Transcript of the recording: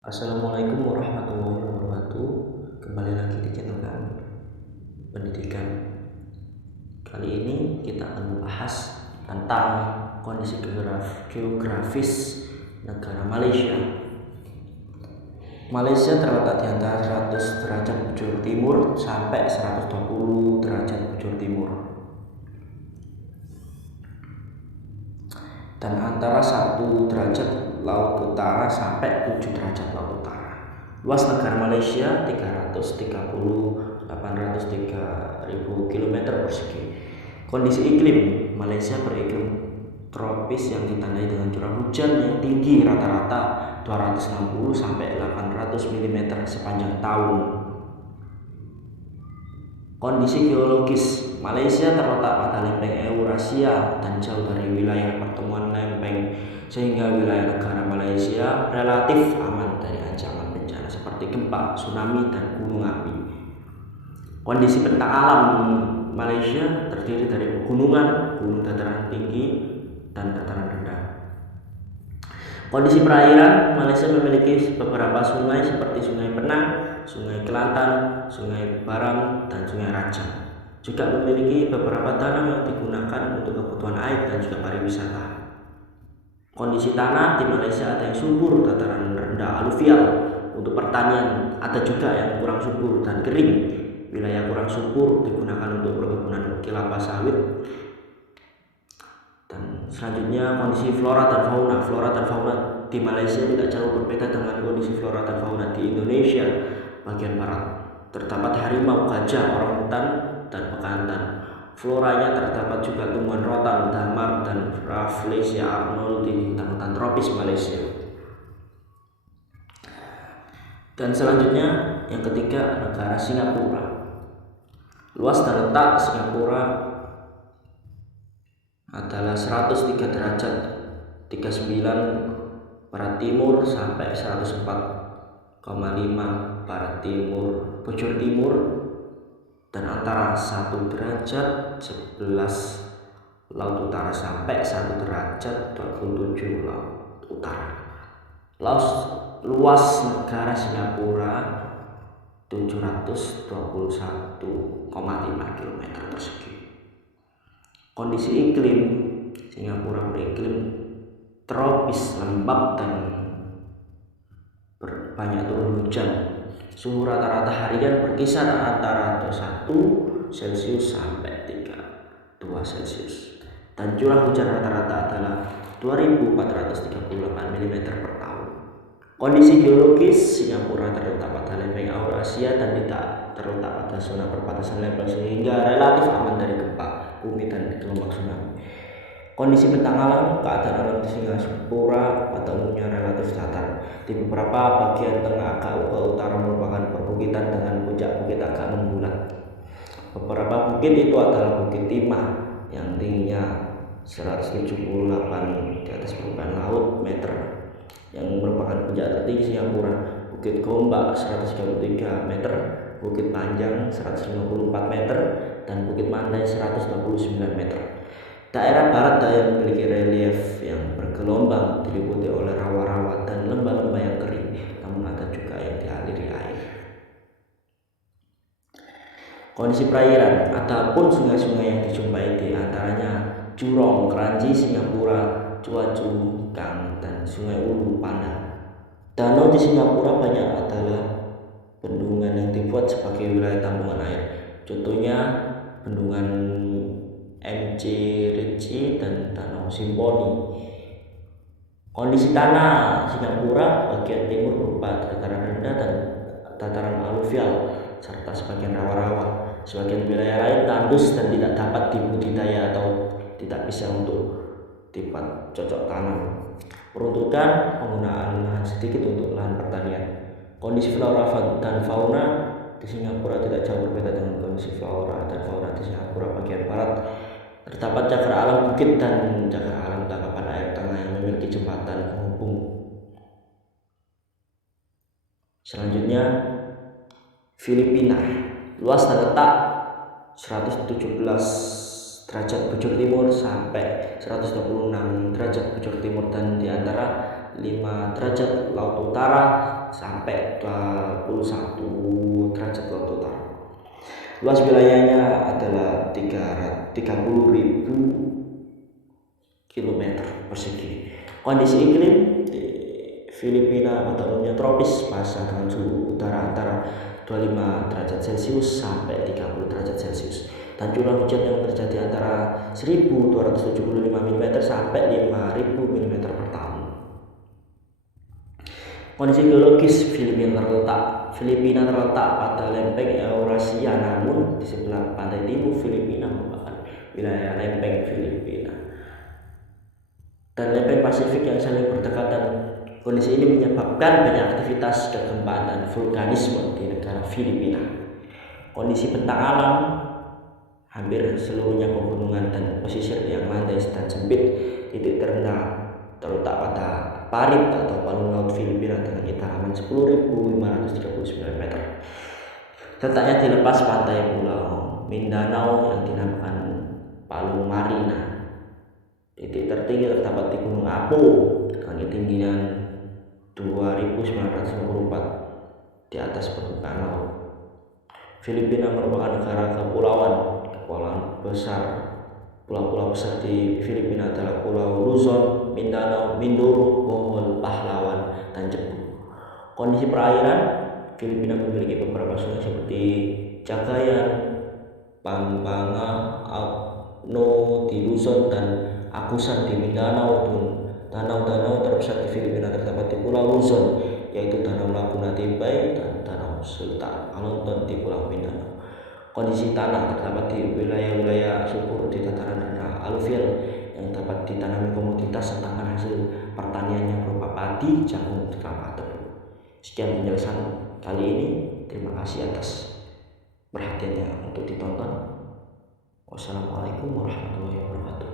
Assalamualaikum warahmatullahi wabarakatuh. Kembali lagi di channel kami Pendidikan. Kali ini kita akan membahas tentang kondisi geografis negara Malaysia. Malaysia terletak di antara 100 derajat bujur timur sampai 120 derajat bujur timur, dan antara 1 derajat laut utara sampai 7 derajat laut utara. Luas negara Malaysia 803.000 km persegi. Kondisi iklim Malaysia beriklim tropis yang ditandai dengan curah hujan yang tinggi rata-rata 260 sampai 800 mm sepanjang tahun. Kondisi geologis Malaysia terletak pada lempeng Eurasia dan jauh dari wilayah pertemuan lempeng, sehingga wilayah negara Malaysia relatif aman dari ancaman bencana seperti gempa, tsunami, dan gunung api. Kondisi bentang alam Malaysia terdiri dari pegunungan, gunung dataran tinggi, dan dataran rendah. Kondisi perairan Malaysia memiliki beberapa sungai seperti Sungai Penang, Sungai Kelantan, Sungai Baram, dan Sungai Raja. Juga memiliki beberapa danau yang digunakan untuk kebutuhan air dan juga pariwisata. Kondisi tanah di Malaysia ada yang subur, dataran rendah aluvial untuk pertanian, ada juga yang kurang subur dan kering. Wilayah kurang subur digunakan untuk perkebunan kelapa sawit. Dan selanjutnya kondisi flora dan fauna. Flora dan fauna di Malaysia tidak jauh berbeda dengan kondisi flora dan fauna di Indonesia bagian barat. Terdapat harimau, gajah, orangutan, dan bekantan. Floranya terdapat juga tumbuhan rotan, damar, dan Rafflesia arnold di hutan tropis Malaysia. Dan selanjutnya yang ketiga, negara Singapura. Luas dan letak Singapura adalah 103 derajat 39 barat timur sampai 104,5 barat timur bujur timur, dan antara 1 derajat 11 laut utara sampai 1 derajat 27 laut utara. Luas negara Singapura 721,5 km persegi. Kondisi iklim Singapura beriklim tropis lembab dan banyak turun hujan. Suhu rata-rata harian berkisar antara 21 Celcius sampai 32 Celcius, dan curah hujan rata-rata adalah 2.438 mm per tahun. Kondisi geologis Singapura terletak pada lempeng Eurasia dan tidak terletak pada zona perbatasan lempeng, sehingga relatif aman dari gempa bumi dan gelombang tsunami. Kondisi bentang alam, keadaan alam di Singapura pada umumnya relatif datar. Di beberapa bagian tengah agak ke utara merupakan perbukitan dengan puncak bukit agak membulat. Beberapa bukit itu adalah Bukit Timah yang tingginya 178 di atas permukaan laut meter, yang merupakan puncak tertinggi Singapura. Bukit Gombak 133 meter, Bukit Panjang 154 meter, dan Bukit Mandai 129 meter. Daerah barat daya memiliki relief yang bergelombang, diliputi oleh rawa-rawa dan lembah-lembah yang kering, namun ada juga yang dialiri air. Kondisi perairan, adapun sungai-sungai yang dijumpai di antaranya Jurong, Kranji, Singapura, Cuacu, Kang, dan Sungai Ulu, Pandan. Danau di Singapura banyak adalah bendungan yang dibuat sebagai wilayah tampungan air. Contohnya bendungan MC Ritchie dan Danau Simponi. Kondisi tanah Singapura bagian timur berupa dataran rendah dan dataran aluvial serta sebagian rawa-rawa. Sebagian wilayah lain tandus dan tidak dapat dibudidaya atau tidak bisa untuk dibuat cocok tanam. Peruntukan penggunaan lahan sedikit untuk lahan pertanian. Kondisi flora dan fauna di Singapura tidak jauh berbeda dengan kondisi flora dan fauna di Singapura bagian barat. Terdapat cagar alam bukit dan cagar alam tangkapan air tengah yang memiliki jembatan penghubung. Selanjutnya Filipina. Luas dan letak 117 derajat bujur timur sampai 126 derajat bujur timur, dan di antara 5 derajat laut utara sampai 21 derajat laut utara. Luas wilayahnya adalah 30.000 km persegi. Kondisi iklim di Filipina pada umumnya tropis basah dengan suhu udara antara 25 derajat Celcius sampai 30 derajat Celcius, dan curah hujan yang terjadi antara 1.275 mm sampai 5.000 mm per tahun. Kondisi geologis Filipina terletak pada lempeng Eurasia, namun di sebelah pantai timur Filipina merupakan wilayah lempeng Filipina dan lempeng Pasifik yang saling berdekatan. Kondisi ini menyebabkan banyak aktivitas kegempaan dan vulkanisme di negara Filipina. Kondisi bentang alam hampir seluruhnya pegunungan dan pesisir yang landai dan sempit. Titik terendah terletak pada parit atau palung laut Filipina dengan kedalaman 10.539 meter. Letaknya di lepas pantai Pulau Mindanao yang dinamakan Palung Marina. Titik tertinggi terdapat di Gunung Apo dengan ketinggian 2.954 di atas permukaan laut. Filipina merupakan negara kepulauan besar. Pulau-pulau besar di Filipina adalah Pulau Luzon, Mindanao, Mindoro, Bohol, Pahlawan, dan Cebu. Kondisi perairan Filipina memiliki beberapa sungai seperti Cagayan, Pampanga, Agno di Luzon, dan Agusan di Mindanao. Danau-danau terbesar di Filipina terdapat di Pulau Luzon, yaitu Danau Laguna Timbay dan Danau Sultan Alonton di Pulau Mindanao. Kondisi tanah terdapat di wilayah-wilayah subur di dataran rendah aluvial yang dapat ditanami komoditas sedangkan hasil pertaniannya berupa padi, jagung, kelapa, tebu. Sekian penjelasan kali ini. Terima kasih atas perhatiannya untuk ditonton. Wassalamualaikum warahmatullahi wabarakatuh.